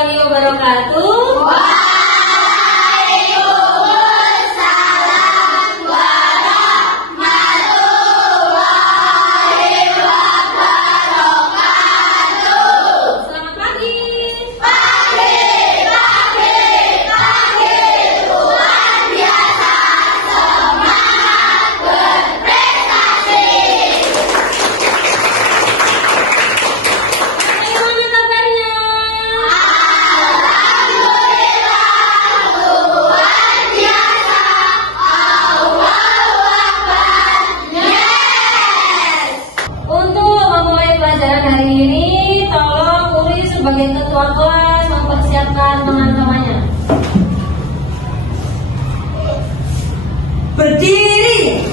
warahmatullahi wabarakatuh. Waalaikumsalam warahmatullahi wabarakatuh. Selamat pagi. Pagi, luar biasa, semangat berprestasi. Bagaimana kabarnya? Alhamdulillah, luar biasa. Allahu Akbar. Yes. Untuk memulai pelajaran hari ini, tolong Uli sebagai ketua kelas mempersiapkan teman-temannya. Berdiri.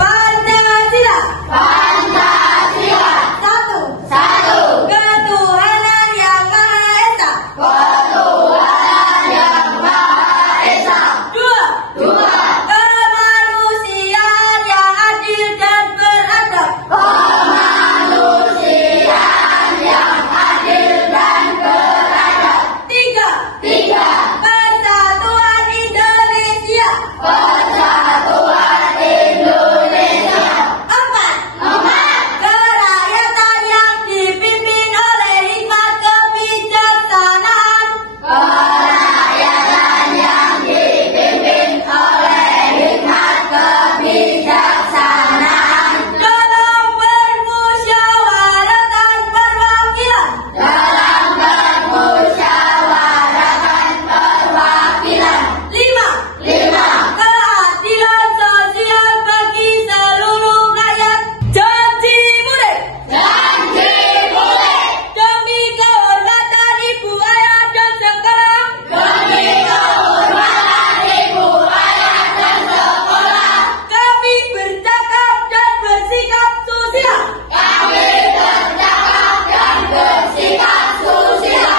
Pancasila. Pancasila. Satu. Satu. Ketuhanan yang Maha Esa. Ketuhanan yang Maha Esa. Dua. Dua. Kemanusiaan yang adil dan beradab. Kemanusiaan yang adil dan beradab. Tiga. Tiga. Persatuan Indonesia. Persatuan Indonesia. Empat. Empat. Kerakyatan yang dipimpin oleh hikmat kebijaksanaan. Kerakyatan yang dipimpin oleh hikmat kebijaksanaan. Dalam bermusyawaratan perwakilan. Dalam bermusyawaratan perwakilan. Lima. Lima. Keadilan sosial bagi seluruh rakyat. Janji mulia. Janji mulia. Demi kehormatan ibu ayah dan sekolah. Demi kehormatan ibu ayah dan sekolah. Kami bercakap dan bersikap susila. Kami bercakap dan bersikap susila.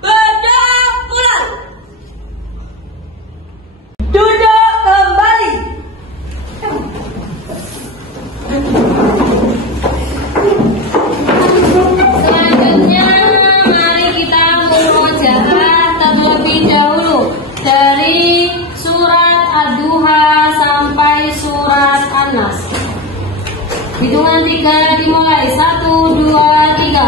Berdoa pulang. Duduk kembali. Selanjutnya, mari kita murojaah terlebih dahulu dari surat Ad-Duha sampai surat An-Nas. Hitungan 3 dimulai. 1, 2, 3.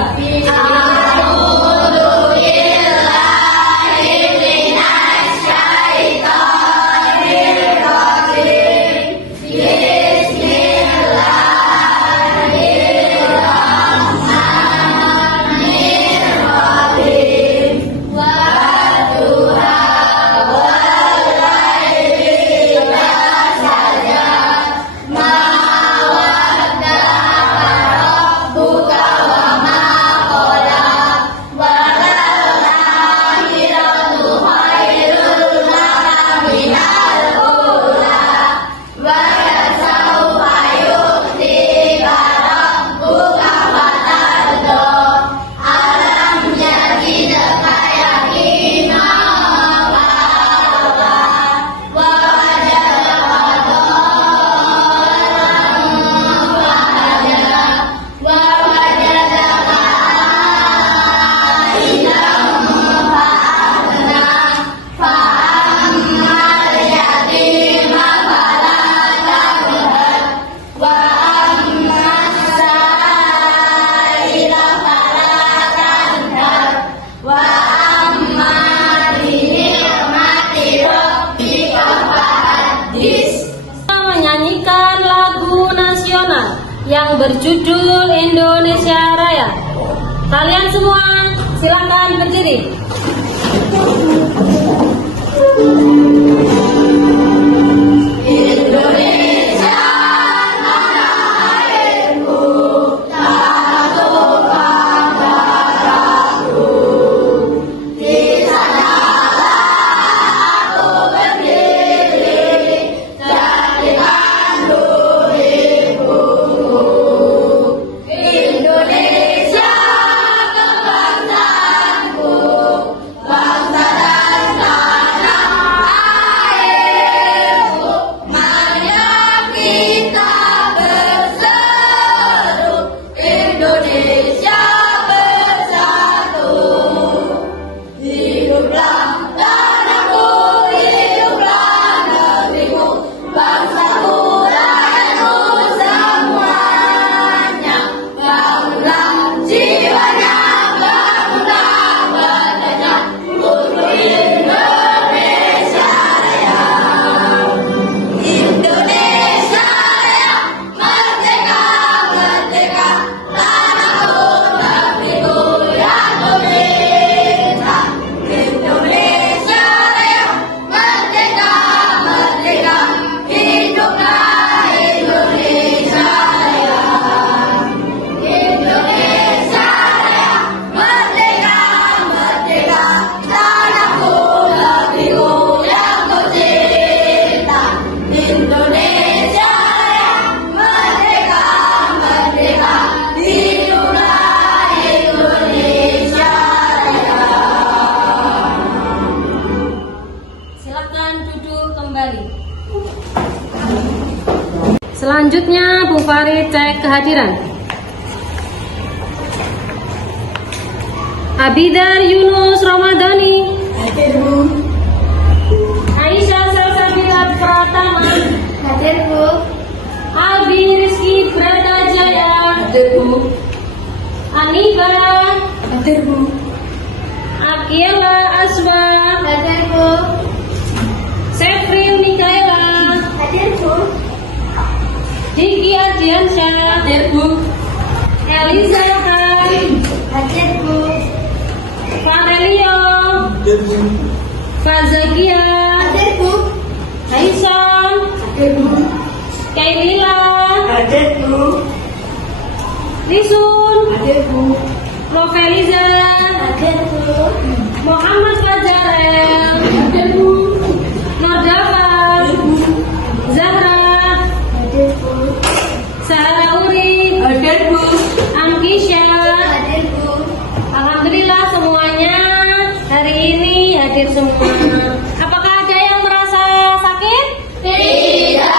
Menyanyikan lagu nasional yang berjudul Indonesia Raya. Kalian semua silakan berdiri. Indonesia tanah airku, satu banggaku. Di sanalah aku berdiri, jadikan diriku. Indonesia kebangsaanku, bangsa dan tanah bangsaku rakyatku semuanya, bangunlah jiwanya, bangunlah badannya untuk Indonesia Raya. Indonesia Raya, merdeka, merdeka, tanahku, negeriku yang tercinta. Indonesia Raya, merdeka, merdeka, hiduplah Indonesia Raya. Indonesia Raya, merdeka, merdeka, tanahku, negeriku yang tercinta. Indonesia Raya, merdeka, merdeka, hiduplah Indonesia Raya. Silakan duduk kembali. Selanjutnya Bu Farid cek kehadiran. Abidar Yunus Ramadhani, Hadir, Bu. Aisyah Salsabila Pratama, Hadir, Bu. Albi Rizky Bratajaya, Hadir, Bu. Anifa, Hadir, Bu. Akiela Aswa, Hadir, Bu. Sefril Mikaela, Hadir, Bu. Diki Ardiansyah, Hadir, Bu. Eliza Hai, Hadir, Bu. Farelio, Hadir, Bu. Fazakia, Hadir, Bu. Haison, Hadir, Bu. Kailila, Hadir, Bu. Lisun, Hadir, Bu. Noveliza, Hadir, Bu. Muhammad Fajarel, Hadir, Bu. Nordava, Zahra, Hadir, Bu. Salauri, Hadir, Bu. Amkisha. Hadir, Bu. Alhamdulillah semuanya hari ini hadir semua. Apakah ada yang merasa sakit? Tidak.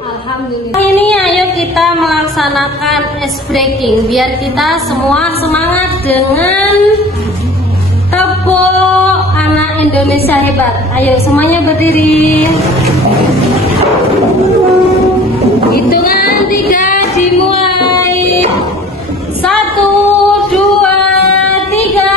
Alhamdulillah. Ini ayo kita melaksanakan ice breaking biar kita semua semangat dengan tepuk anak Indonesia hebat. Ayo semuanya berdiri. Hitungan 3 dimulai. 1, 2, 3.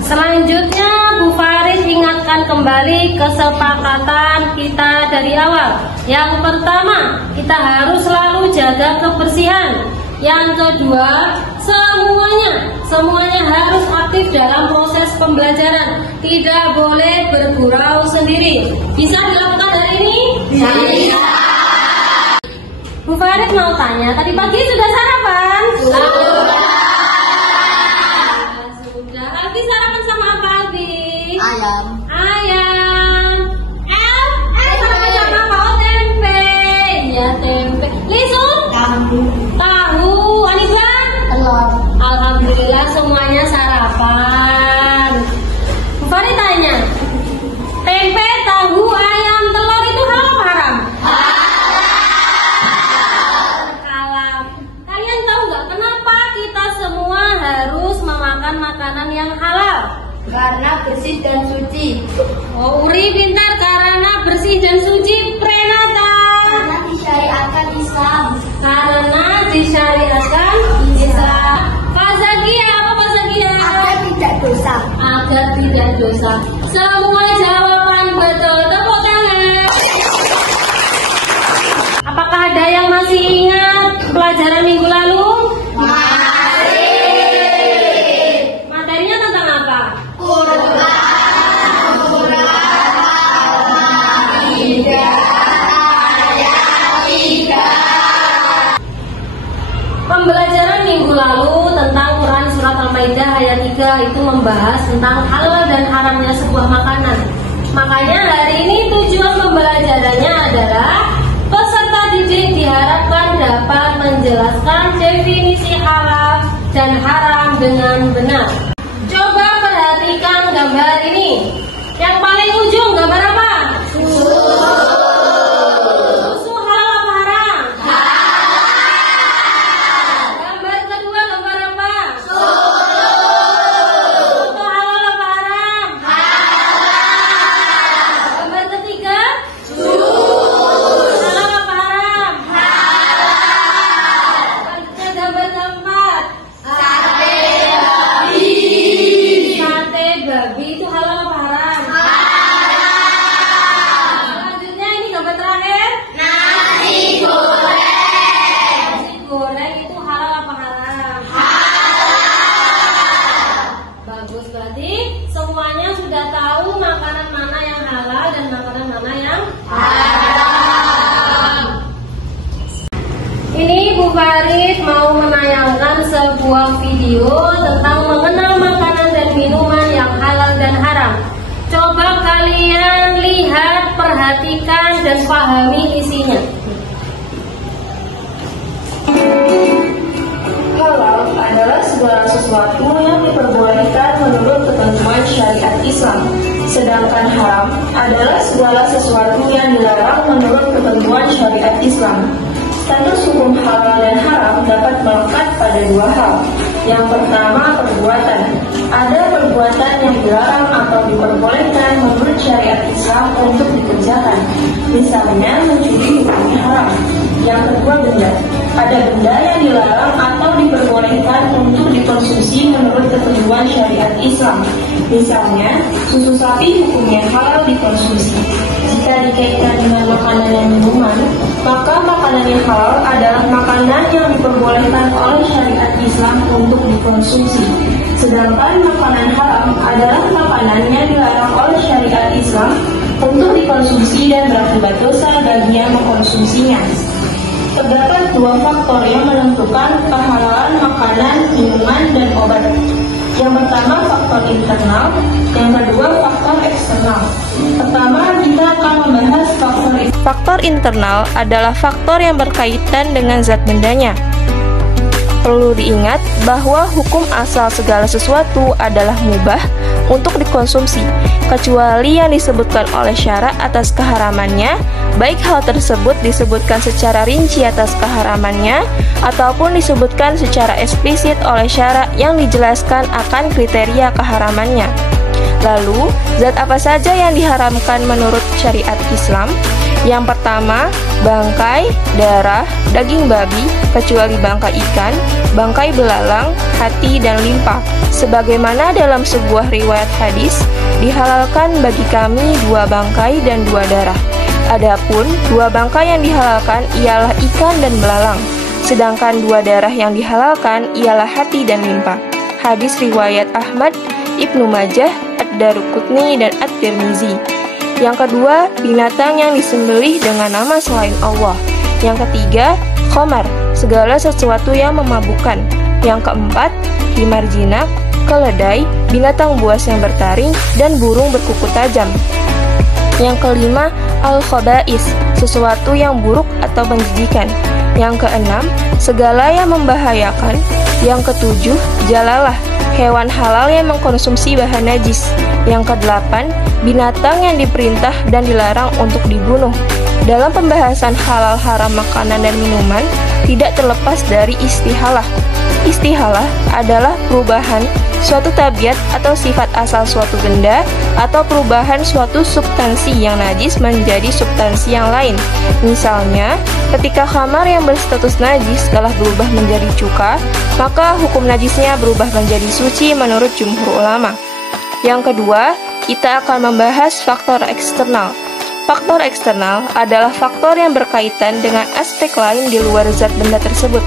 Selanjutnya Bu Farid ingatkan kembali kesepakatan kita dari awal. Yang pertama, kita harus selalu jaga kebersihan. Yang kedua, semuanya harus aktif dalam proses pembelajaran. Tidak boleh bergurau sendiri. Bisa dilakukan hari ini? Bisa. Bu Farid mau tanya, tadi pagi sudah sarapan? Sudah. Albi sarapan sama apa, Albi? Ayam. Ayam. Sarapan sama apa? Oh, tempe. Iya, tempe. Lisun? Tahu. Anissa? Telur. Alhamdulillah semuanya sarapan. Bu Farid tanya, tempe, tahu, ayam, telur itu halal apa haram? Halal. Kalian tahu nggak kenapa kita semua harus memakan makanan yang halal? Karena bersih dan suci. Oh, Uri pintar karena bersih dan suci. Prenata Karena disyariatkan Islam. karena disyariatkan Islam. Fazakia apa Fazakia? Agar tidak dosa. Agar tidak dosa. Semua jawaban betul. Tepuk tangan. Apakah ada yang masih ingat pelajaran minggu lalu? Materinya tentang apa? Pembelajaran minggu lalu tentang Quran surat Al-Maidah ayat 3 itu membahas tentang halal dan haramnya sebuah makanan. Makanya hari ini tujuan pembelajarannya adalah peserta didik diharapkan dapat menjelaskan definisi halal dan haram dengan benar. Coba perhatikan gambar ini. Yang paling ujung gambar apa? Susu halal apa haram? Gambar kedua gambar apa? Soto halal apa haram? Gambar ketiga? Halal apa haram? Gambar keempat? Sate babi itu halal apa haram? Selanjutnya ini gambar terakhir. Nasi goreng itu halal apa haram? Bagus, berarti semuanya sudah tahu makanan mana yang halal dan makanan mana yang haram. Ini Bu Farid mau menayangkan sebuah video tentang mengenal makanan dan minuman yang halal dan haram. Coba kalian lihat, perhatikan, dan pahami isinya. Halal adalah segala sesuatu yang diperbolehkan menurut ketentuan syariat Islam. Sedangkan haram adalah segala sesuatu yang dilarang menurut ketentuan syariat Islam. Status hukum halal dan haram dapat melekat pada dua hal. Yang pertama, perbuatan. Ada perbuatan yang dilarang atau diperbolehkan menurut syariat Islam untuk dikerjakan. Misalnya, mencuri hukumnya haram. Yang kedua, benda. Ada benda yang dilarang atau diperbolehkan untuk dikonsumsi menurut ketentuan syariat Islam. Misalnya, susu sapi hukumnya halal dikonsumsi. Jika dikaitkan dengan makanan dan minuman, maka makanan yang halal adalah makanan yang diperbolehkan oleh syariat Islam untuk dikonsumsi. Sedangkan makanan haram adalah makanan yang dilarang oleh syariat Islam untuk dikonsumsi dan berakibat dosa bagi yang mengkonsumsinya. Terdapat dua faktor yang menentukan kehalalan makanan, minuman, dan obat. Yang pertama faktor internal, yang kedua faktor eksternal. Pertama kita akan membahas faktor internal adalah faktor yang berkaitan dengan zat bendanya. Perlu diingat bahwa hukum asal segala sesuatu adalah mubah untuk dikonsumsi, kecuali yang disebutkan oleh syara atas keharamannya, baik hal tersebut disebutkan secara rinci atas keharamannya, ataupun disebutkan secara eksplisit oleh syara yang dijelaskan akan kriteria keharamannya. Lalu, zat apa saja yang diharamkan menurut syariat Islam? Yang pertama, bangkai, darah, daging babi, kecuali bangkai ikan, bangkai belalang, hati, dan limpa. Sebagaimana dalam sebuah riwayat hadis, dihalalkan bagi kami 2 bangkai dan 2 darah. Adapun 2 bangkai yang dihalalkan ialah ikan dan belalang, sedangkan 2 darah yang dihalalkan ialah hati dan limpa. Hadis riwayat Ahmad, Ibnu Majah, Ad-Daruqutni, dan At-Tirmizi. Yang kedua, binatang yang disembelih dengan nama selain Allah. Yang ketiga, khamar, segala sesuatu yang memabukkan. Yang keempat, himar jinak, keledai, binatang buas yang bertaring, dan burung berkuku tajam. Yang kelima, al-khaba'is, sesuatu yang buruk atau menjijikan. Yang keenam, segala yang membahayakan. Yang ketujuh, jalalah, hewan halal yang mengkonsumsi bahan najis. Yang kedelapan, binatang yang diperintah dan dilarang untuk dibunuh. Dalam pembahasan halal haram makanan dan minuman, tidak terlepas dari istihalah. Istihalah adalah perubahan suatu tabiat atau sifat asal suatu benda, atau perubahan suatu substansi yang najis menjadi substansi yang lain. Misalnya, ketika khamar yang berstatus najis telah berubah menjadi cuka, maka hukum najisnya berubah menjadi suci menurut jumhur ulama. Yang kedua, kita akan membahas faktor eksternal. Faktor eksternal adalah faktor yang berkaitan dengan aspek lain di luar zat benda tersebut.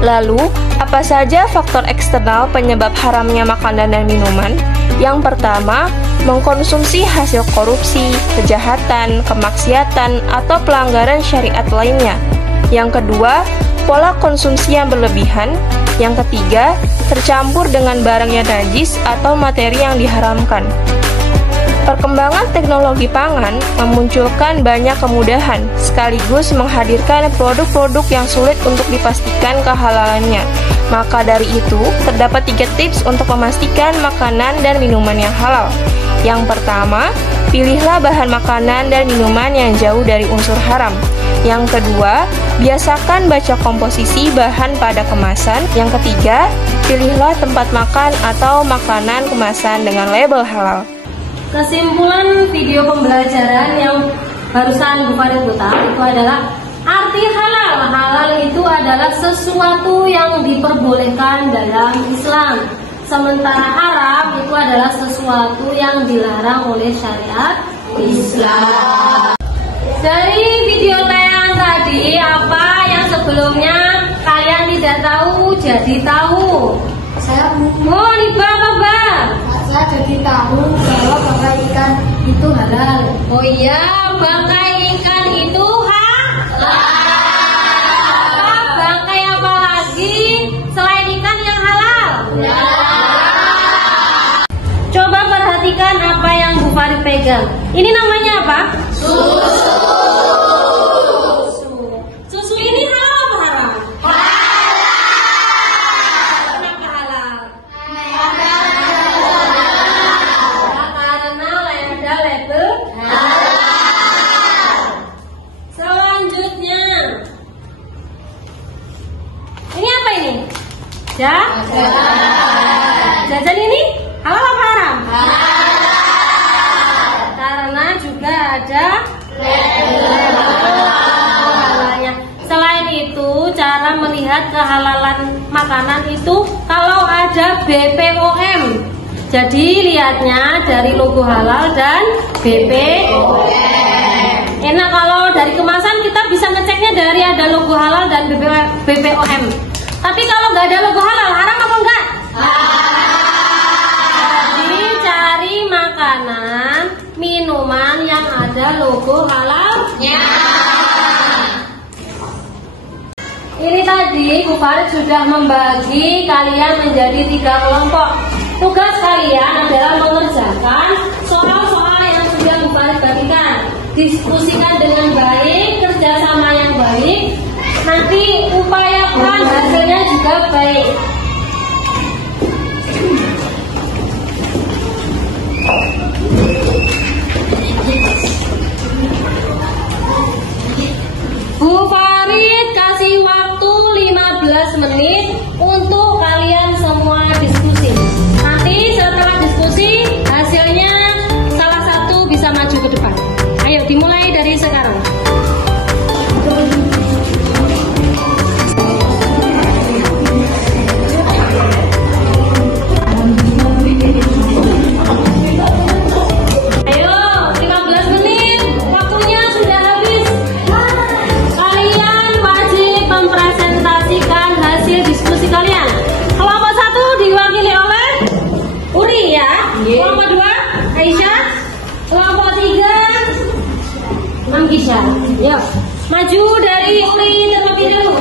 Lalu, apa saja faktor eksternal penyebab haramnya makanan dan minuman? Yang pertama, mengkonsumsi hasil korupsi, kejahatan, kemaksiatan, atau pelanggaran syariat lainnya. Yang kedua, pola konsumsi yang berlebihan. Yang ketiga, tercampur dengan barang yang najis atau materi yang diharamkan. Perkembangan teknologi pangan memunculkan banyak kemudahan, sekaligus menghadirkan produk-produk yang sulit untuk dipastikan kehalalannya. Maka dari itu, terdapat 3 tips untuk memastikan makanan dan minuman yang halal. Yang pertama, pilihlah bahan makanan dan minuman yang jauh dari unsur haram. Yang kedua, biasakan baca komposisi bahan pada kemasan. Yang ketiga, pilihlah tempat makan atau makanan kemasan dengan label halal. Kesimpulan video pembelajaran yang barusan Bu Farid putar itu adalah arti halal. Halal itu adalah sesuatu yang diperbolehkan dalam Islam. Sementara haram itu adalah sesuatu yang dilarang oleh syariat Islam. Dari video tayangan tadi, apa yang sebelumnya kalian tidak tahu jadi tahu? Saya Oh, ini apa? saya jadi tahu bahwa bangkai ikan itu halal. Oh iya, bangkai ikan itu halal. Bangkai apa lagi selain ikan yang halal? Coba perhatikan apa yang Bu Farid pegang. Ini namanya apa? Susu. Susu ini halal apa haram? Kenapa halal? Karena ada label halal. Selanjutnya, ini apa ini? Jajan ini halal apa haram? Karena juga ada halalnya. Selain itu, cara melihat kehalalan makanan itu kalau ada BPOM. Jadi lihatnya dari logo halal dan BPOM. Enak kalau dari kemasan kita bisa ngeceknya dari ada logo halal dan BPOM. Tapi kalau nggak ada logo halal, haram apa enggak? Jadi cari makanan, minuman yang ada logo halalnya. Ini tadi Bu Farid sudah membagi kalian menjadi 3 kelompok. Tugas kalian adalah mengerjakan soal-soal yang sudah Bu Farid bagikan. Diskusikan dengan baik, kerjasama yang baik. Nanti upayakan hasilnya juga baik. Bu Farid kasih waktu 15 menit untuk kalian semua diskusi. Nanti setelah diskusi hasilnya salah satu bisa maju ke depan. Ayo dimulai dari sekarang. Ayo, 15 menit, waktunya sudah habis. Kalian wajib mempresentasikan hasil diskusi kalian. Kelompok 1 diwakili oleh Uri ya. Kelompok 2 Aisyah. Kelompok 3 Manggisha. Yuk, maju dari Uri terlebih dahulu.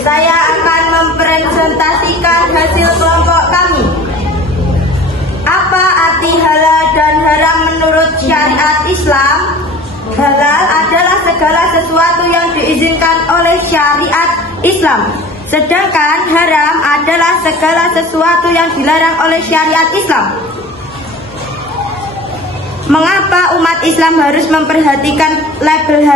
Saya akan mempresentasikan hasil kelompok kami. Apa arti halal dan haram menurut syariat Islam? Halal adalah segala sesuatu yang diizinkan oleh syariat Islam. Sedangkan haram adalah segala sesuatu yang dilarang oleh syariat Islam. Mengapa umat Islam harus memperhatikan label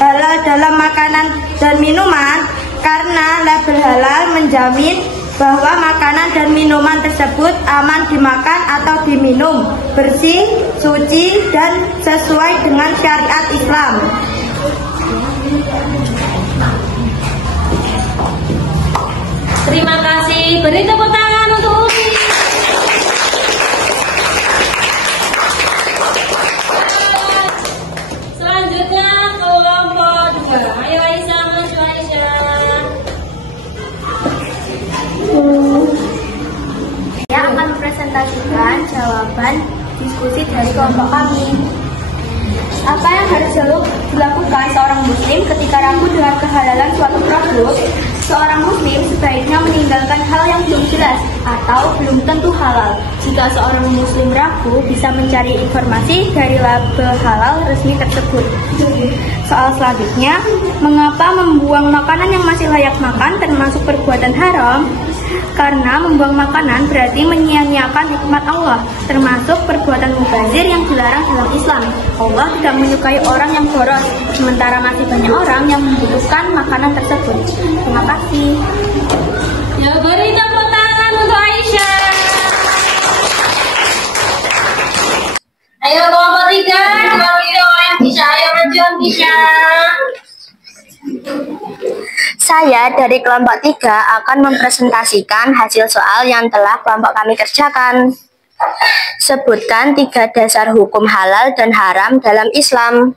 halal dalam makanan dan minuman? Karena label halal menjamin bahwa makanan dan minuman tersebut aman dimakan atau diminum, bersih, suci, dan sesuai dengan syariat Islam. Terima kasih. Beri tepuk tangan untuk Uri. Selanjutnya kelompok 2. Ayo Aisyah, maju Aisyah. Saya akan mempresentasikan jawaban diskusi dari kelompok kami. Apa yang harus selalu dilakukan seorang muslim ketika ragu dengan kehalalan suatu produk? Seorang muslim sebaiknya meninggalkan hal yang belum jelas atau belum tentu halal. Jika seorang muslim ragu, bisa mencari informasi dari label halal resmi tersebut. Soal selanjutnya, mengapa membuang makanan yang masih layak makan termasuk perbuatan haram? Karena membuang makanan berarti menyia-nyiakan nikmat Allah, termasuk perbuatan mubazir yang dilarang dalam Islam. Allah tidak menyukai orang yang boros, sementara masih banyak orang yang membutuhkan makanan tersebut. Terima kasih. Ya, beri tepuk tangan untuk Aisyah. Ayo kelompok 3, diwakili oleh Tisha. Ayo maju Tisha. Saya dari kelompok 3 akan mempresentasikan hasil soal yang telah kelompok kami kerjakan. Sebutkan 3 dasar hukum halal dan haram dalam Islam.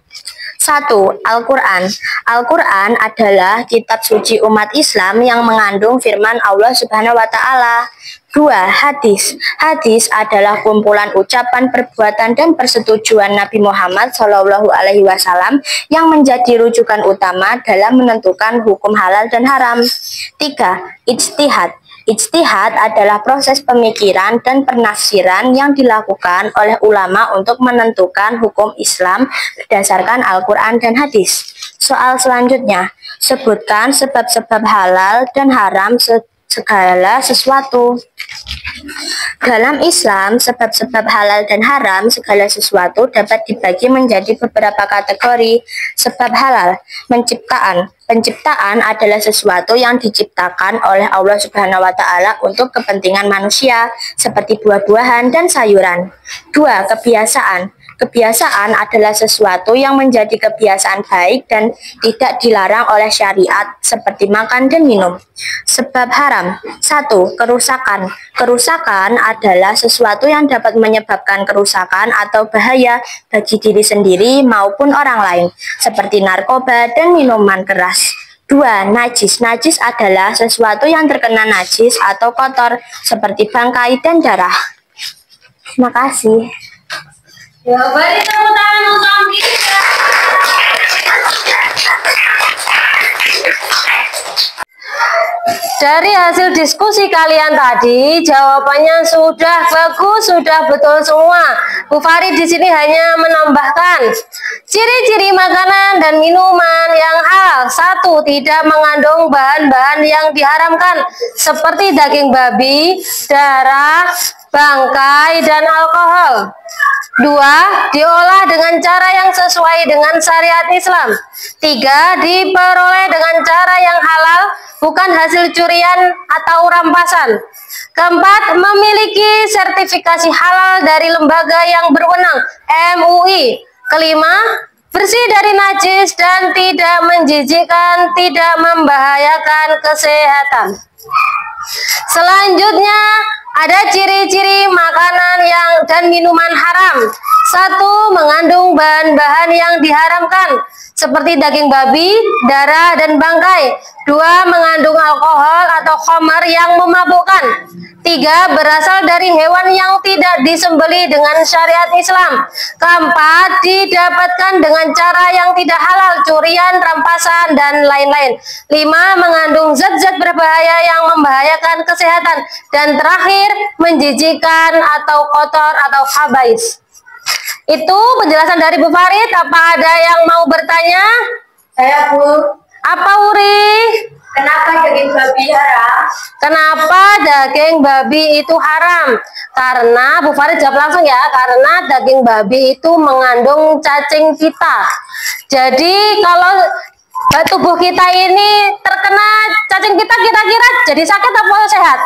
1. Al-Quran. Al-Quran adalah kitab suci umat Islam yang mengandung firman Allah Subhanahu wa Ta'ala. 2. Hadis. Hadis adalah kumpulan ucapan, perbuatan, dan persetujuan Nabi Muhammad SAW yang menjadi rujukan utama dalam menentukan hukum halal dan haram. 3. Ijtihad. Ijtihad adalah proses pemikiran dan penafsiran yang dilakukan oleh ulama untuk menentukan hukum Islam berdasarkan Al-Quran dan hadis. Soal selanjutnya, sebutkan sebab-sebab halal dan haram segala sesuatu. Dalam Islam, sebab-sebab halal dan haram segala sesuatu dapat dibagi menjadi beberapa kategori. Sebab halal, penciptaan. Penciptaan adalah sesuatu yang diciptakan oleh Allah Subhanahu wa Ta'ala untuk kepentingan manusia, seperti buah-buahan dan sayuran. 2. Kebiasaan. Kebiasaan adalah sesuatu yang menjadi kebiasaan baik dan tidak dilarang oleh syariat, seperti makan dan minum. Sebab haram. 1. Kerusakan. Kerusakan adalah sesuatu yang dapat menyebabkan kerusakan atau bahaya bagi diri sendiri maupun orang lain, seperti narkoba dan minuman keras. 2. Najis. Najis adalah sesuatu yang terkena najis atau kotor, seperti bangkai dan darah. Terima kasih. Ya, beri tepuk tangan untuk Tisha. Dari hasil diskusi kalian tadi, jawabannya sudah bagus, sudah betul semua. Bu Fari di sini hanya menambahkan ciri-ciri makanan dan minuman yang halal. 1. Tidak mengandung bahan-bahan yang diharamkan seperti daging babi, darah, bangkai, dan alkohol. 2. Diolah dengan cara yang sesuai dengan syariat Islam. 3. Diperoleh dengan cara yang halal, bukan hasil curian atau rampasan. 4. Memiliki sertifikasi halal dari lembaga yang berwenang, MUI. 5. Bersih dari najis dan tidak menjijikkan, tidak membahayakan kesehatan. Selanjutnya, ada ciri-ciri makanan dan minuman haram. 1. Mengandung bahan-bahan yang diharamkan seperti daging babi, darah, dan bangkai. 2. Mengandung alkohol atau khamar yang memabukkan. 3. Berasal dari hewan yang tidak disembelih dengan syariat Islam. 4. Didapatkan dengan cara yang tidak halal, curian, rampasan, dan lain-lain. 5. Mengandung zat-zat berbahaya yang membahayakan kesehatan. Dan terakhir, menjijikan atau kotor atau khabais. Itu penjelasan dari Bu Farid. Apa ada yang mau bertanya? Saya, Bu. Apa, Uri? Kenapa daging babi haram? Kenapa daging babi itu haram? Karena, Bu Farid jawab langsung ya, karena daging babi itu mengandung cacing pita. Jadi kalau tubuh kita ini terkena cacing pita, kira-kira jadi sakit apa sehat?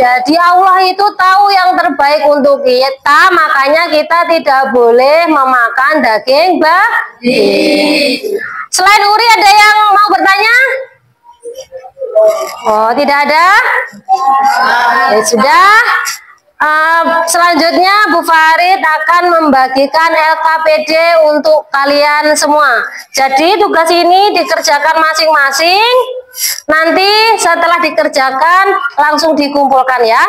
Jadi Allah itu tahu yang terbaik untuk kita, makanya kita tidak boleh memakan daging babi. Selain Uri, ada yang mau bertanya? Oh, tidak ada? Ya sudah. Selanjutnya Bu Farid akan membagikan LKPD untuk kalian semua. Jadi tugas ini dikerjakan masing-masing. Nanti setelah dikerjakan langsung dikumpulkan ya.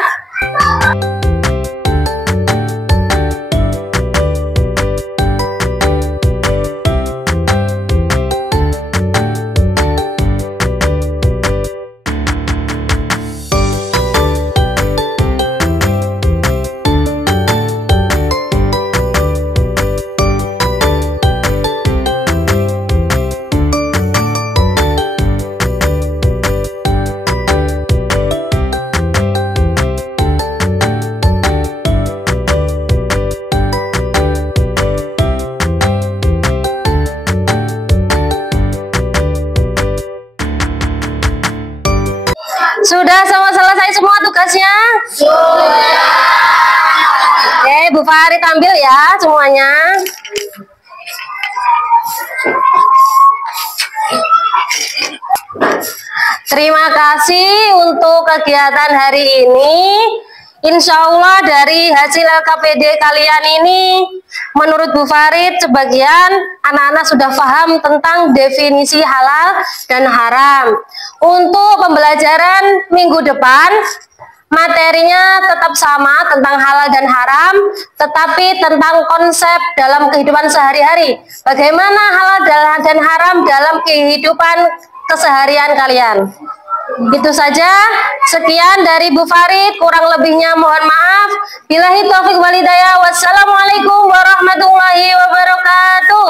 Farid ambil ya semuanya. Terima kasih untuk kegiatan hari ini. Insya Allah dari hasil LKPD kalian ini, menurut Bu Farid, sebagian anak-anak sudah paham tentang definisi halal dan haram. Untuk pembelajaran minggu depan, materinya tetap sama tentang halal dan haram, tetapi tentang konsep dalam kehidupan sehari-hari. Bagaimana halal dan haram dalam kehidupan keseharian kalian. Itu saja, sekian dari Bu Farid, kurang lebihnya mohon maaf. Billahi taufiq wal hidayah. Wassalamualaikum warahmatullahi wabarakatuh.